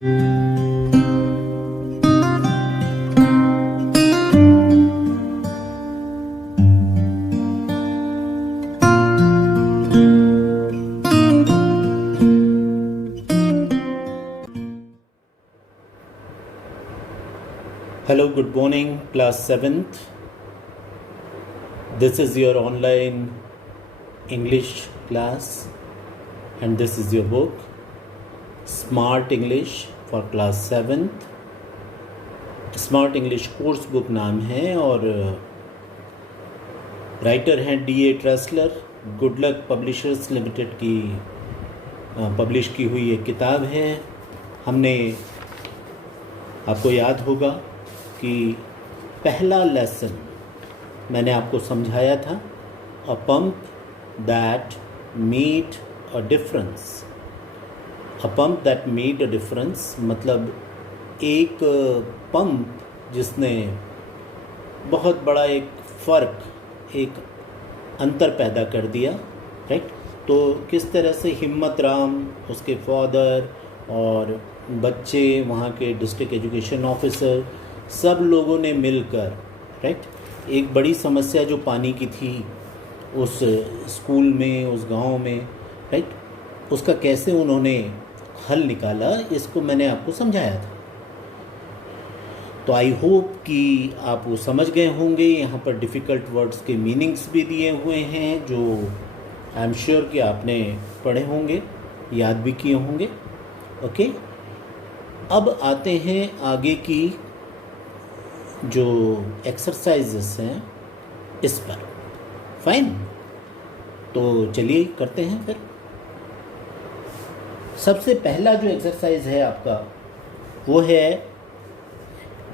Hello, good morning, class 7th. This is your online English class, and this is your book, Smart English for class 7th. Smart English course book नाम है और writer हैं D.A. Tressler. Good luck publishers limited की publish की हुई एक किताब है. हमने, आपको याद होगा कि पहला लेसन मैंने आपको समझाया था, अ pump that made a difference. A pump that made a difference मतलब एक पंप जिसने बहुत बड़ा एक फ़र्क, एक अंतर पैदा कर दिया. राइट. तो किस तरह से हिम्मत राम, उसके फादर और बच्चे, वहाँ के डिस्ट्रिक्ट एजुकेशन ऑफिसर, सब लोगों ने मिलकर, राइट, एक बड़ी समस्या जो पानी की थी उस स्कूल में, उस गांव में, राइट, उसका कैसे उन्होंने हल निकाला, इसको मैंने आपको समझाया था. तो आई होप कि आप वो समझ गए होंगे. यहाँ पर डिफ़िकल्ट वर्ड्स के मीनिंग्स भी दिए हुए हैं जो आई एम श्योर कि आपने पढ़े होंगे, याद भी किए होंगे. ओके. अब आते हैं आगे की जो एक्सरसाइजेस हैं इस पर. फाइन. तो चलिए करते हैं फिर. सबसे पहला जो एक्सरसाइज है आपका वो है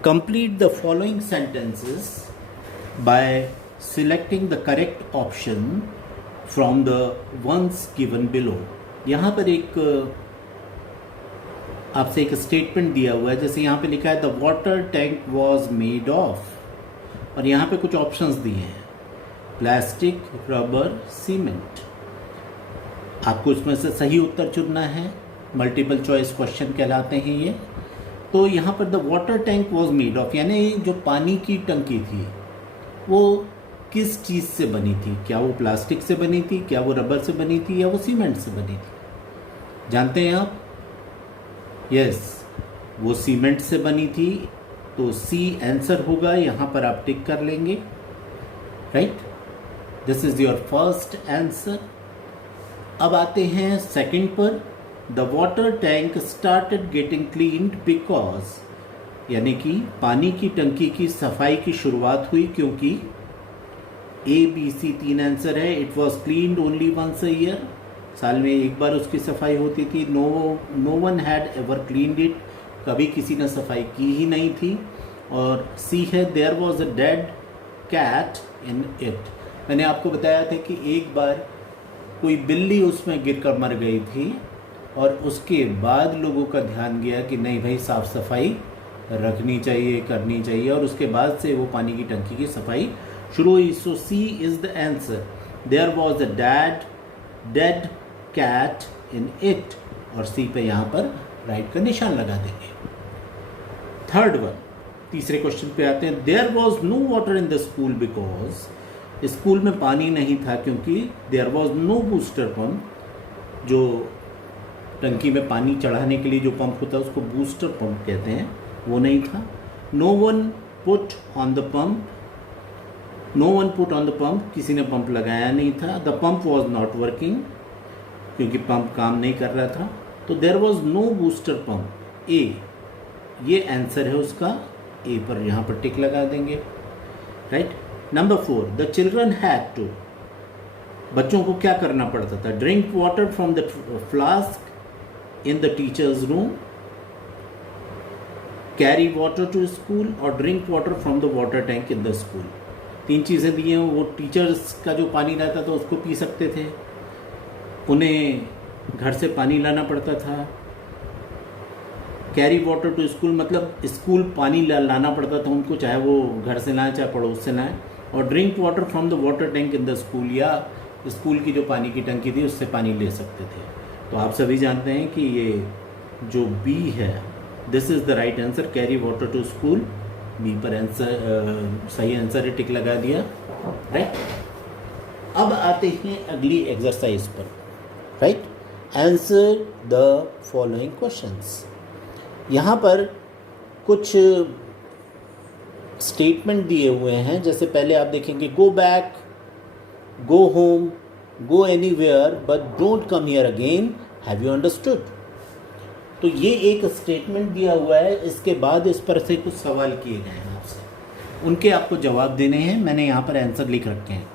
complete the following sentences bye selecting the correct option from the ones given below. यहाँ पर आपसे एक स्टेटमेंट दिया हुआ है. जैसे यहाँ पे लिखा है the water tank was made of, और यहाँ पे कुछ ऑप्शंस दिए हैं, प्लास्टिक, रबर, सीमेंट. आपको इसमें से सही उत्तर चुनना है. मल्टीपल चॉइस क्वेश्चन कहलाते हैं ये. तो यहाँ पर the water tank was made of यानी जो पानी की टंकी थी वो किस चीज़ से बनी थी. क्या वो प्लास्टिक से बनी थी, क्या वो रबर से बनी थी, या वो सीमेंट से बनी थी. जानते हैं आप? यस, वो सीमेंट से बनी थी. तो सी आंसर होगा. यहाँ पर आप टिक कर लेंगे. Right. This is your first answer. अब आते हैं सेकंड पर. The water tank started getting cleaned because, यानी कि पानी की टंकी की सफाई की शुरुआत हुई क्योंकि ए बी सी 3 आंसर है. It was cleaned only once a year, साल में एक बार उसकी सफाई होती थी. No one had ever cleaned it, कभी किसी ने सफाई की ही नहीं थी. और सी है there was a dead cat in it. मैंने आपको बताया था कि एक बार कोई बिल्ली उसमें गिरकर मर गई थी और उसके बाद लोगों का ध्यान गया कि नहीं भाई, साफ सफाई रखनी चाहिए, करनी चाहिए, और उसके बाद से वो पानी की टंकी की सफाई शुरू हुई. So C is the answer. There was a dead cat in it, और सी पे यहाँ पर राइट का निशान लगा देंगे. थर्ड वन, तीसरे क्वेश्चन पे आते हैं. There was no water in the school because, school में पानी नहीं था क्योंकि there was no booster pump. जो टंकी में पानी चढ़ाने के लिए जो पंप होता है उसको बूस्टर पंप कहते हैं, वो नहीं था. No one put on the pump, no one put on the pump, किसी ने पंप लगाया नहीं था. The pump was not working, क्योंकि पंप काम नहीं कर रहा था. तो there was no booster pump. A, ये आंसर है उसका. ए पर यहाँ पर टिक लगा देंगे. Right. Number 4, the children had to, बच्चों को क्या करना पड़ता था? Drink water from the flask in the teacher's room, carry water to school, और drink water from the water tank in the school. 3 चीज़ें दी हैं. वो टीचर्स का जो पानी रहता था उसको पी सकते थे, उन्हें घर से पानी लाना पड़ता था. कैरी वाटर टू स्कूल मतलब स्कूल पानी लाना पड़ता था उनको, चाहे वो घर से लाएं चाहे पड़ोस से लाएं. और drink water from the water tank in the school, या स्कूल की जो पानी की टंकी थी उससे पानी ले सकते थे. तो आप सभी जानते हैं कि ये जो बी है this is the right answer, carry water to school. B पर आंसर सही आंसर है, टिक लगा दिया, राइट। अब आते हैं अगली एक्सरसाइज पर, right. Answer the following questions. यहाँ पर कुछ स्टेटमेंट दिए हुए हैं, जैसे पहले आप देखेंगे go back, go home, go anywhere but don't come here again, have you understood. तो ये एक स्टेटमेंट दिया हुआ है, इसके बाद इस पर से कुछ सवाल किए गए हैं आपसे, उनके आपको जवाब देने हैं। मैंने यहाँ पर आंसर लिख रखे हैं,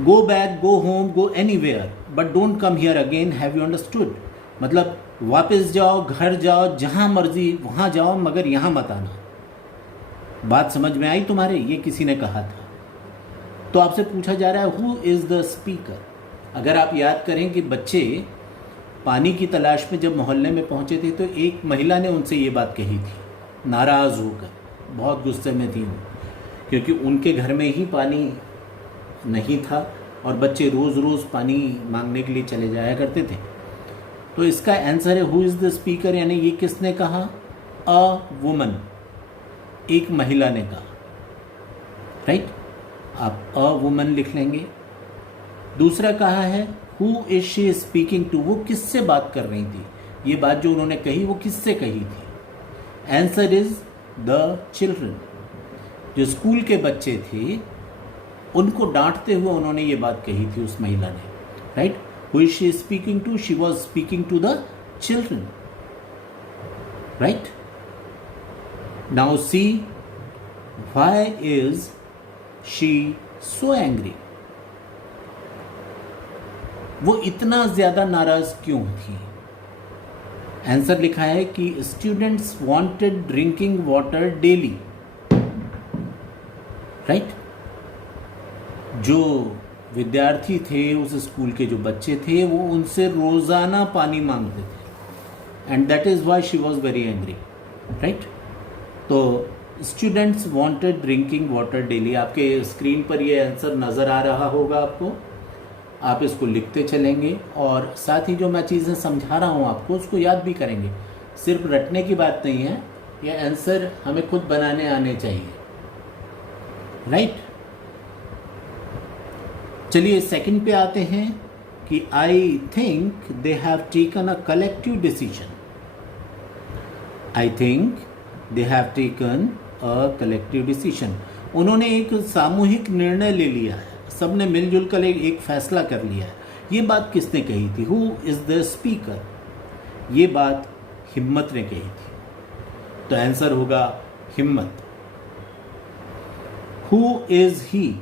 go back, go home, go anywhere but don't come here again, have you understood. मतलब वापस जाओ, घर जाओ, जहाँ मर्जी वहाँ जाओ, मगर यहाँ मत आना। बात समझ में आई तुम्हारे? ये किसी ने कहा था। तो आपसे पूछा जा रहा है हु इज़ द स्पीकर। अगर आप याद करें कि बच्चे पानी की तलाश में जब मोहल्ले में पहुंचे थे तो एक महिला ने उनसे ये बात कही थी, नाराज़ होकर, बहुत गुस्से में थी, क्योंकि उनके घर में ही पानी नहीं था और बच्चे रोज़ रोज़ पानी मांगने के लिए चले जाया करते थे। तो इसका आंसर है हु इज़ द स्पीकर, यानी ये किसने कहा? अ वुमन, एक महिला ने कहा, राइट। आप अ वुमन लिख लेंगे। दूसरा कहा है who is she speaking to, वो किससे बात कर रही थी, ये बात जो उन्होंने कही वो किससे कही थी? आंसर इज द चिल्ड्रन, जो स्कूल के बच्चे थे उनको डांटते हुए उन्होंने ये बात कही थी उस महिला ने, right. Who is she speaking to? She was speaking to the children, right. Now see, why is she so angry, वो इतना ज्यादा नाराज क्यों थी? आंसर लिखा है कि students wanted drinking water daily, right. जो विद्यार्थी थे उस स्कूल के, जो बच्चे थे, वो उनसे रोजाना पानी मांगते थे, and that is why she was very angry, right. तो students wanted drinking water daily, आपके स्क्रीन पर ये आंसर नज़र आ रहा होगा आपको, आप इसको लिखते चलेंगे और साथ ही जो मैं चीज़ें समझा रहा हूँ आपको उसको याद भी करेंगे। सिर्फ रटने की बात नहीं है, ये आंसर हमें खुद बनाने आने चाहिए, राइट। चलिए सेकंड पे आते हैं कि I think they have taken a collective decision. I think they have taken a collective decision, उन्होंने एक सामूहिक निर्णय ले लिया है, सबने मिलजुल कर एक फैसला कर लिया है। ये बात किसने कही थी? हु इज द स्पीकर, ये बात हिम्मत ने कही थी, तो आंसर होगा हिम्मत। हु इज ही,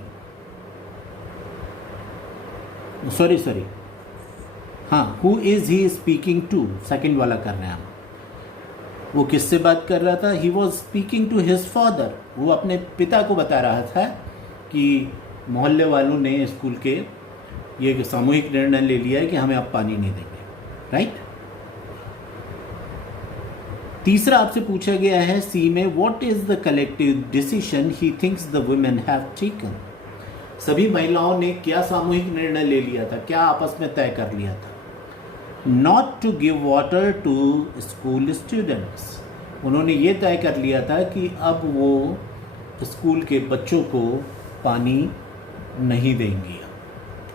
सॉरी हाँ, who is he speaking to, second वाला कर रहे हैं हम। वो किससे बात कर रहा था? He was speaking to his father, वो अपने पिता को बता रहा था कि मोहल्ले वालों ने स्कूल के ये सामूहिक निर्णय ले लिया है कि हमें अब पानी नहीं देंगे, राइट। तीसरा आपसे पूछा गया है सी में, what is the collective decision he thinks the women have taken. सभी महिलाओं ने क्या सामूहिक निर्णय ले लिया था, क्या आपस में तय कर लिया था? Not to give water to school students, उन्होंने ये तय कर लिया था कि अब वो स्कूल के बच्चों को पानी नहीं देंगी,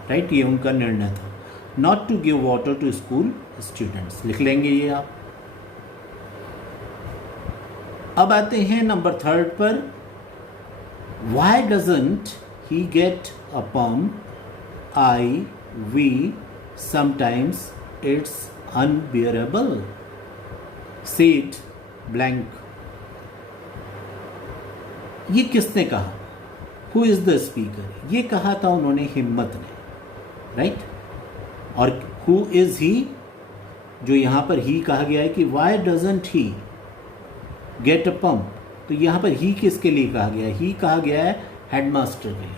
राइट। ये उनका निर्णय था, not to give water to school students, लिख लेंगे ये आप। अब आते हैं नंबर थर्ड पर, why doesn't he get a pump, I we sometimes it's unbearable, said blank. ये किसने कहा? हु इज द स्पीकर, ये कहा था उन्होंने हिम्मत ने, राइट। और हु इज ही, जो यहां पर ही कहा गया है कि why doesn't he get a pump, तो यहां पर ही किसके लिए कहा गया है? ही कहा गया है हेडमास्टर के लिए।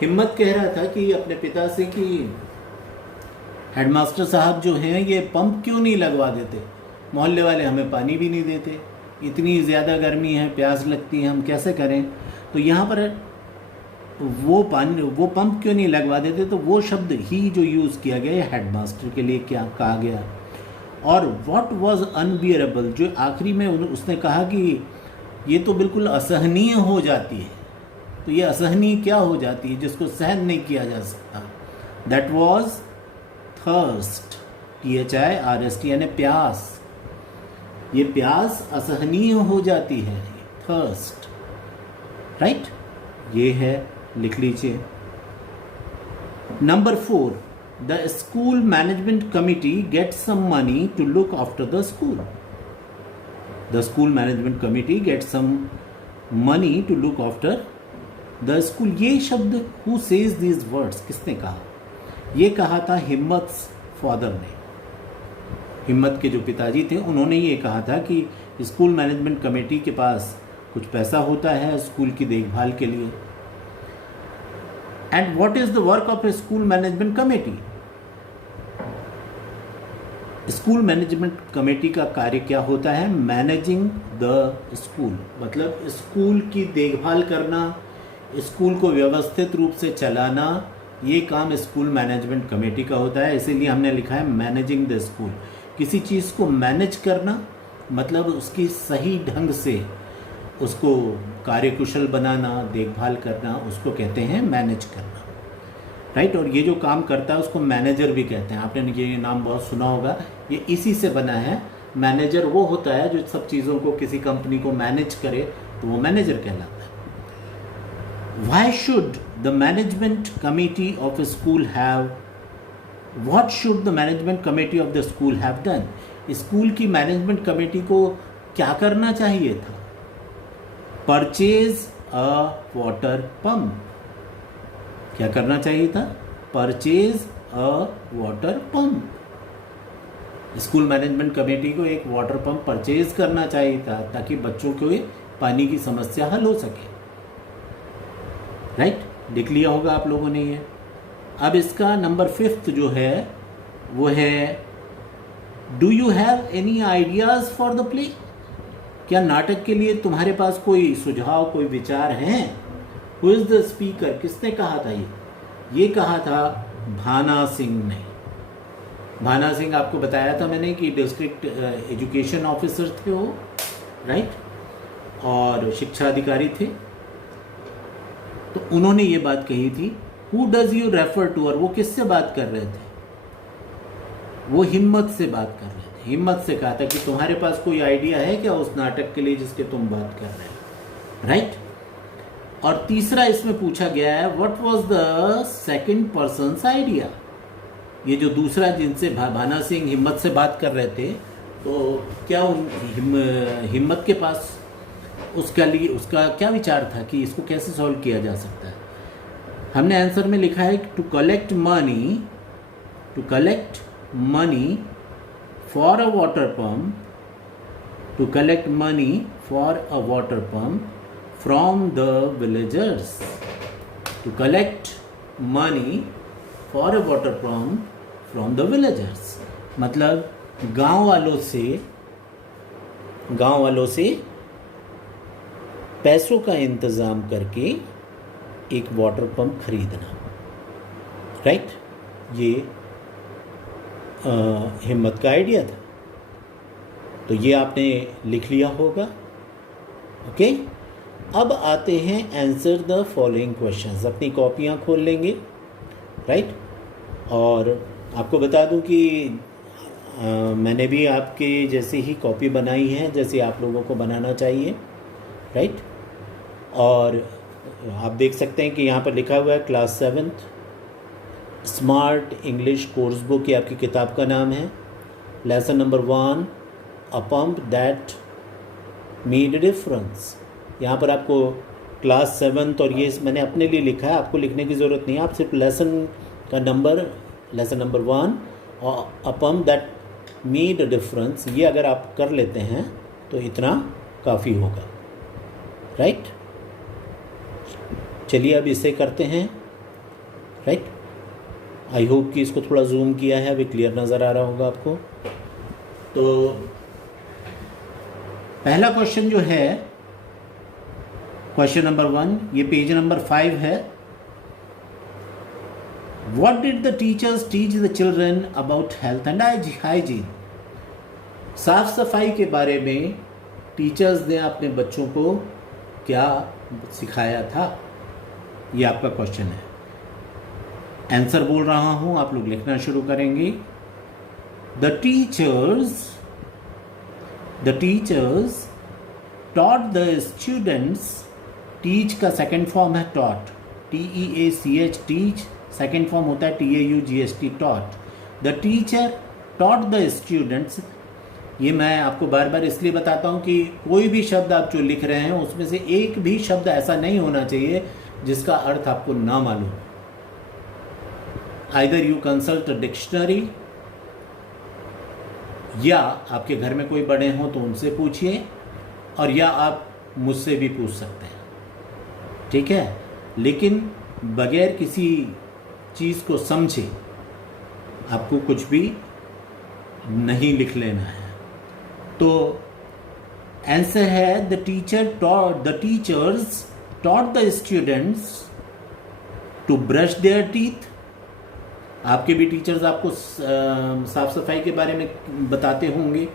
हिम्मत कह रहा था कि अपने पिता से कि हेडमास्टर साहब जो हैं ये पंप क्यों नहीं लगवा देते, मोहल्ले वाले हमें पानी भी नहीं देते, इतनी ज़्यादा गर्मी है, प्यास लगती है, हम कैसे करें। तो यहाँ पर वो पंप क्यों नहीं लगवा देते, तो वो शब्द ही जो यूज़ किया गया है हेडमास्टर के लिए क्या कहा गया। और व्हाट वाज अनबियरेबल, जो आखिरी में उसने कहा कि ये तो बिल्कुल असहनीय हो जाती है, तो ये असहनीय क्या हो जाती है जिसको सहन नहीं किया जा सकता, दैट वाज थर्स्ट, THIRST, यानी प्यास। ये प्यास असहनीय हो जाती है, थर्स्ट, राइट। ये है, लिख लीजिए। Number 4, the school management committee gets some money to look after the school. The school management committee gets some money to look after the school. ये शब्द, हु सेज दीज वर्ड्स, किसने कहा? ये कहा था हिम्मत फादर ने। हिम्मत के जो पिताजी थे उन्होंने ये कहा था कि स्कूल मैनेजमेंट कमेटी के पास कुछ पैसा होता है स्कूल की देखभाल के लिए। And what is the work of A school management committee? School management committee का कार्य क्या होता है? मैनेजिंग द स्कूल, मतलब स्कूल की देखभाल करना, स्कूल को व्यवस्थित रूप से चलाना, ये काम स्कूल मैनेजमेंट कमेटी का होता है। इसीलिए हमने लिखा है मैनेजिंग द स्कूल। किसी चीज़ को मैनेज करना मतलब उसकी सही ढंग से उसको कार्यकुशल बनाना, देखभाल करना, उसको कहते हैं मैनेज करना, राइट। और ये जो काम करता है उसको मैनेजर भी कहते हैं। आपने ये नाम बहुत सुना होगा, ये इसी से बना है। मैनेजर वो होता है जो सब चीज़ों को, किसी कंपनी को मैनेज करे, तो वो मैनेजर कहलाता है। Why should the management committee of a school have, what should the management committee of the school have done? School की मैनेजमेंट कमेटी को क्या करना चाहिए था? Purchase a water pump. क्या करना चाहिए था? Purchase a water pump. School management committee को एक वाटर पंप परचेज करना चाहिए था ताकि बच्चों को पानी की समस्या हल हो सके, राइट। लिख लिया होगा आप लोगों ने ये। अब इसका नंबर 5 जो है वो है, do you have any ideas for the play? क्या नाटक के लिए तुम्हारे पास कोई सुझाव, कोई विचार हैं? Who is the speaker? किसने कहा था ये कहा था भाना सिंह ने। भाना सिंह आपको बताया था मैंने कि डिस्ट्रिक्ट एजुकेशन ऑफिसर थे वो, राइट, और शिक्षा अधिकारी थे। तो उन्होंने ये बात कही थी, who does you refer to, और वो किससे बात कर रहे थे? वो हिम्मत से बात कर रहे थे। हिम्मत से कहा था कि तुम्हारे पास कोई आइडिया है क्या उस नाटक के लिए जिसके तुम बात कर रहे हो, राइट। और तीसरा इसमें पूछा गया है, what was the second persons idea? ये जो दूसरा जिनसे भाना सिंह हिम्मत से बात कर रहे थे, तो क्या हिम्मत के पास उसका क्या विचार था कि इसको कैसे सॉल्व किया जा सकता है? हमने आंसर में लिखा है to collect money for a water pump, to collect money for a water pump from the villagers. To collect money for a water pump from the villagers, मतलब गांव वालों से पैसों का इंतज़ाम करके एक वाटर पंप खरीदना, राइट। ये हिम्मत का आइडिया था। तो ये आपने लिख लिया होगा, ओके। अब आते हैं आंसर द फॉलोइंग क्वेश्चंस। अपनी कॉपियाँ खोल लेंगे, राइट। और आपको बता दूं कि मैंने भी आपके जैसे ही कॉपी बनाई है जैसे आप लोगों को बनाना चाहिए, राइट। और आप देख सकते हैं कि यहाँ पर लिखा हुआ है class 7th smart English course book, ये आपकी किताब का नाम है। Lesson number 1, a pump that made a difference. यहाँ पर आपको क्लास 7th, और ये मैंने अपने लिए लिखा है, आपको लिखने की ज़रूरत नहीं है। आप सिर्फ लेसन नंबर 1 और अ pump that made a difference, ये अगर आप कर लेते हैं तो इतना काफ़ी होगा, राइट। चलिए अब इसे करते हैं, राइट। आई होप कि इसको थोड़ा जूम किया है, अभी क्लियर नज़र आ रहा होगा आपको। तो पहला क्वेश्चन जो है, क्वेश्चन नंबर 1, ये पेज नंबर 5 है। What did the teachers teach the children about health and hygiene? साफ सफाई के बारे में टीचर्स ने अपने बच्चों को क्या सिखाया था, ये आपका क्वेश्चन है। आंसर बोल रहा हूं, आप लोग लिखना शुरू करेंगे। The teachers taught the students, teach का सेकेंड फॉर्म है taught, TEACH, teach, second form होता है TAUGST, taught। The teacher taught the students, ये मैं आपको बार बार इसलिए बताता हूँ कि कोई भी शब्द आप जो लिख रहे हैं उसमें से एक भी शब्द ऐसा नहीं होना चाहिए जिसका अर्थ आपको ना मालूम। आइदर यू कंसल्ट डिक्शनरी, या आपके घर में कोई बड़े हों तो उनसे पूछिए, और या आप मुझसे भी पूछ सकते हैं, ठीक है। लेकिन बगैर किसी चीज़ को समझे आपको कुछ भी नहीं लिख लेना है। तो आंसर है the teachers taught the students to brush their teeth। आपके भी टीचर्स आपको साफ सफाई के बारे में बताते होंगे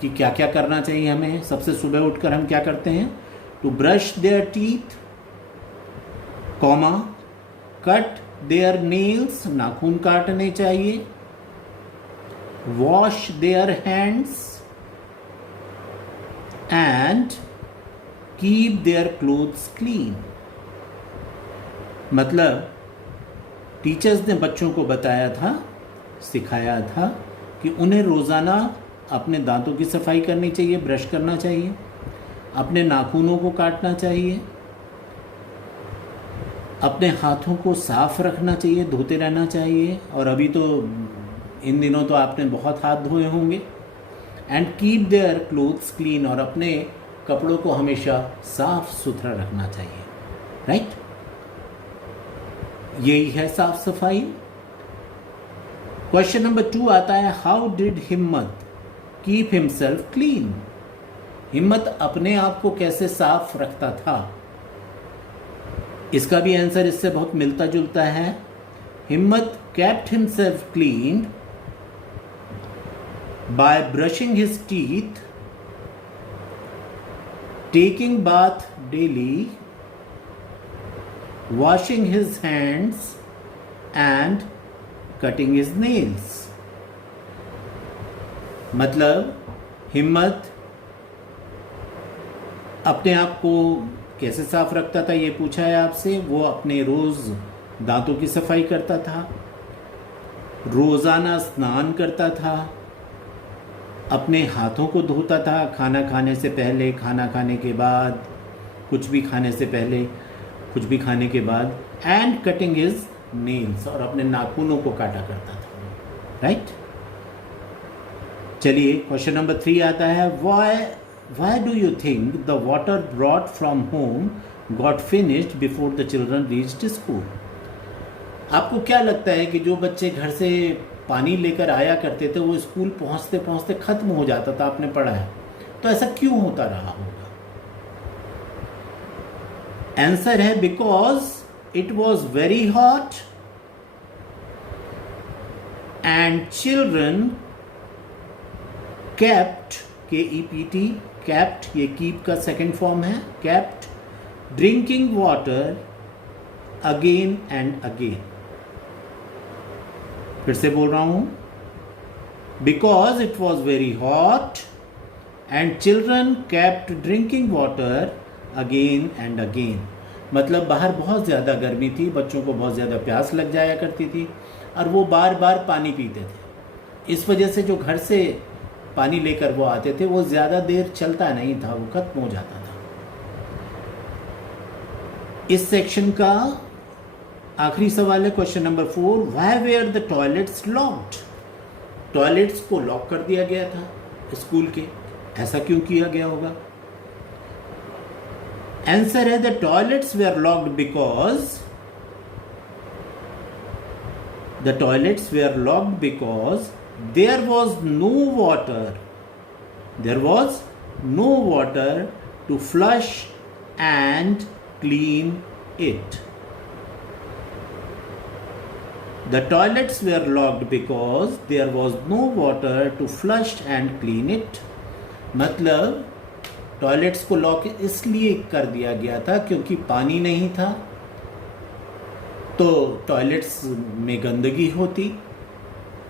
कि क्या क्या करना चाहिए हमें। सबसे सुबह उठकर हम क्या करते हैं? To brush their teeth, comma, cut their nails, नाखून काटने चाहिए, wash their hands and keep their clothes clean. मतलब टीचर्स ने बच्चों को बताया था, सिखाया था कि उन्हें रोज़ाना अपने दांतों की सफाई करनी चाहिए, ब्रश करना चाहिए, अपने नाखूनों को काटना चाहिए, अपने हाथों को साफ रखना चाहिए, धोते रहना चाहिए। और अभी तो इन दिनों तो आपने बहुत हाथ धोए होंगे। And keep their clothes clean, और अपने कपड़ों को हमेशा साफ सुथरा रखना चाहिए, राइट। यही है साफ सफाई। क्वेश्चन नंबर 2 आता है, हाउ डिड हिम्मत कीप हिमसेल्फ क्लीन। हिम्मत अपने आप को कैसे साफ रखता था? इसका भी आंसर इससे बहुत मिलता जुलता है। हिम्मत kept himself clean by brushing his teeth, taking bath daily, washing his hands and cutting his nails। मतलब हिम्मत अपने आप को कैसे साफ रखता था, ये पूछा है आपसे। वो अपने रोज दांतों की सफाई करता था, रोजाना स्नान करता था, अपने हाथों को धोता था, खाना खाने से पहले, खाना खाने के बाद, कुछ भी खाने से पहले, कुछ भी खाने के बाद, एंड कटिंग हिज नेल्स, और अपने नाखूनों को काटा करता था, राइट। चलिए क्वेश्चन नंबर 3 आता है, why do you think the water brought from home got finished before the children reached school? आपको क्या लगता है कि जो बच्चे घर से पानी लेकर आया करते थे वो स्कूल पहुंचते पहुंचते खत्म हो जाता था, आपने पढ़ा है, तो ऐसा क्यों होता रहा होगा? आंसर है because it was very hot and children kept, KEPT, kept, ये keep का सेकेंड फॉर्म है, kept drinking water again and again। फिर से बोल रहा हूं, because it was very hot and children kept drinking water again and again। मतलब बाहर बहुत ज़्यादा गर्मी थी, बच्चों को बहुत ज़्यादा प्यास लग जाया करती थी और वो बार बार पानी पीते थे। इस वजह से जो घर से पानी लेकर वो आते थे वो ज़्यादा देर चलता नहीं था, वो खत्म हो जाता था। इस सेक्शन का आखिरी सवाल है question number 4, why were the toilets locked. Toilets को लॉक कर दिया गया था स्कूल के, ऐसा क्यों किया गया होगा? आंसर है the toilets were locked because there was no water to flush and clean it। The toilets were locked because there was no water to flush and clean it. मतलब टॉयलेट्स को lock इसलिए कर दिया गया था क्योंकि पानी नहीं था, तो टॉयलेट्स में गंदगी होती,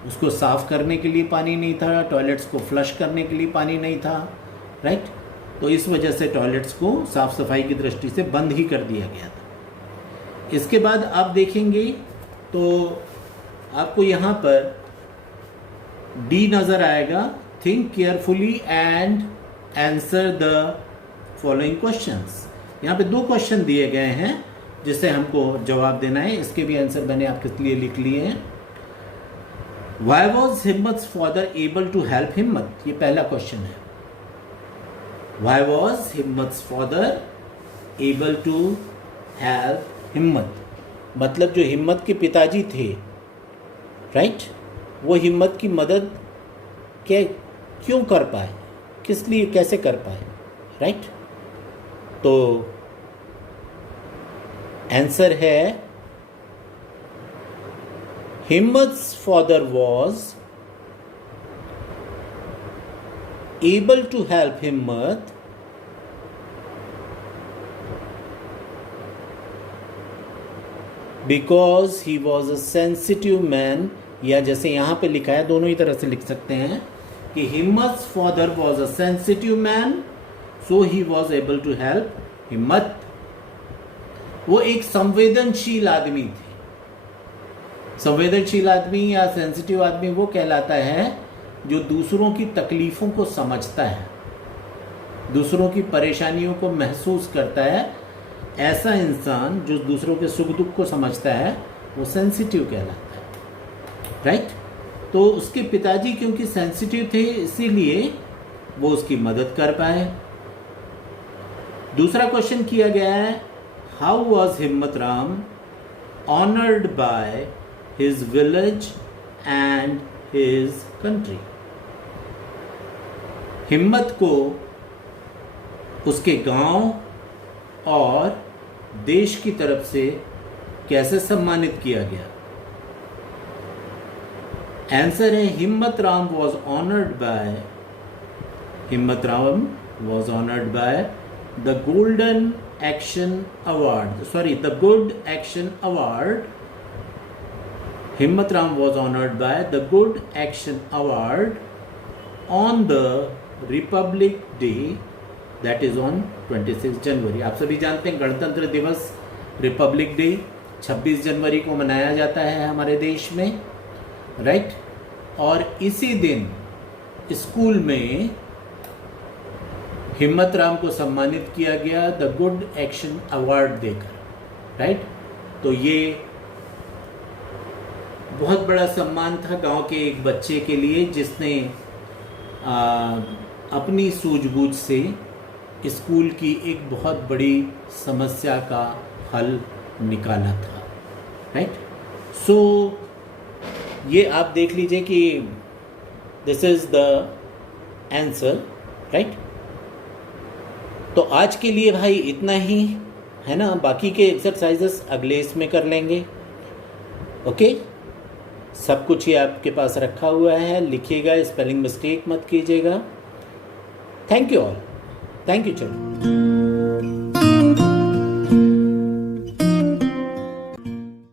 उसको साफ करने के लिए पानी नहीं था, टॉयलेट्स को फ्लश करने के लिए पानी नहीं था, राइट। तो इस वजह से टॉयलेट्स को साफ सफाई की दृष्टि से बंद ही कर दिया गया था। इसके बाद आप देखेंगे तो आपको यहाँ पर डी नज़र आएगा, think carefully and answer the following questions. यहाँ पे 2 क्वेश्चन दिए गए हैं जिसे हमको जवाब देना है, इसके भी आंसर मैंने आपके लिए लिख लिए हैं। वाई वॉज हिम्मत फादर एबल टू हेल्प हिम्मत, ये पहला क्वेश्चन है। वाई वॉज हिम्मत फादर एबल टू हेल्प हिम्मत, मतलब जो हिम्मत के पिताजी थे, राइट, वो हिम्मत की मदद क्यों कर पाए, किस लिए, कैसे कर पाए, राइट। तो आंसर है हिम्मत's father was able to help Himmat because he was a sensitive man, या जैसे यहाँ पे लिखा है, दोनों ही तरह से लिख सकते हैं कि हिम्मत's father was a sensitive man, so he was able to help हिम्मत। वो एक संवेदनशील आदमी थे। संवेदनशील आदमी या सेंसिटिव आदमी वो कहलाता है जो दूसरों की तकलीफ़ों को समझता है, दूसरों की परेशानियों को महसूस करता है। ऐसा इंसान जो दूसरों के सुख दुख को समझता है वो सेंसिटिव कहलाता है, राइट। तो उसके पिताजी क्योंकि सेंसिटिव थे इसीलिए वो उसकी मदद कर पाए। दूसरा क्वेश्चन किया गया है, हाउ वॉज हिम्मत Ram honoured bye his village and his country। हिम्मत को उसके गांव और देश की तरफ से कैसे सम्मानित किया गया। आंसर है हिम्मत राम वॉज ऑनर्ड बाय, हिम्मत Ram was honoured by the golden action award, sorry the good action award. Himmat Ram was honored by the Good Action Award on the Republic Day, that is on 26 जनवरी। आप सभी जानते हैं गणतंत्र दिवस, Republic day 26 जनवरी को मनाया जाता है हमारे देश में, राइट। और इसी दिन स्कूल में हिम्मत राम को सम्मानित किया गया द गुड एक्शन अवार्ड देकर, राइट। तो ये बहुत बड़ा सम्मान था गांव के एक बच्चे के लिए जिसने अपनी सूझबूझ से स्कूल की एक बहुत बड़ी समस्या का हल निकाला था, राइट। सो ये आप देख लीजिए कि this is the answer, right. तो आज के लिए भाई इतना ही है ना, बाकी के एक्सरसाइजेस अगले इसमें कर लेंगे, ओके। सब कुछ ही आपके पास रखा हुआ है, लिखिएगा, स्पेलिंग मिस्टेक मत कीजिएगा। Thank you all, thank you. चलो।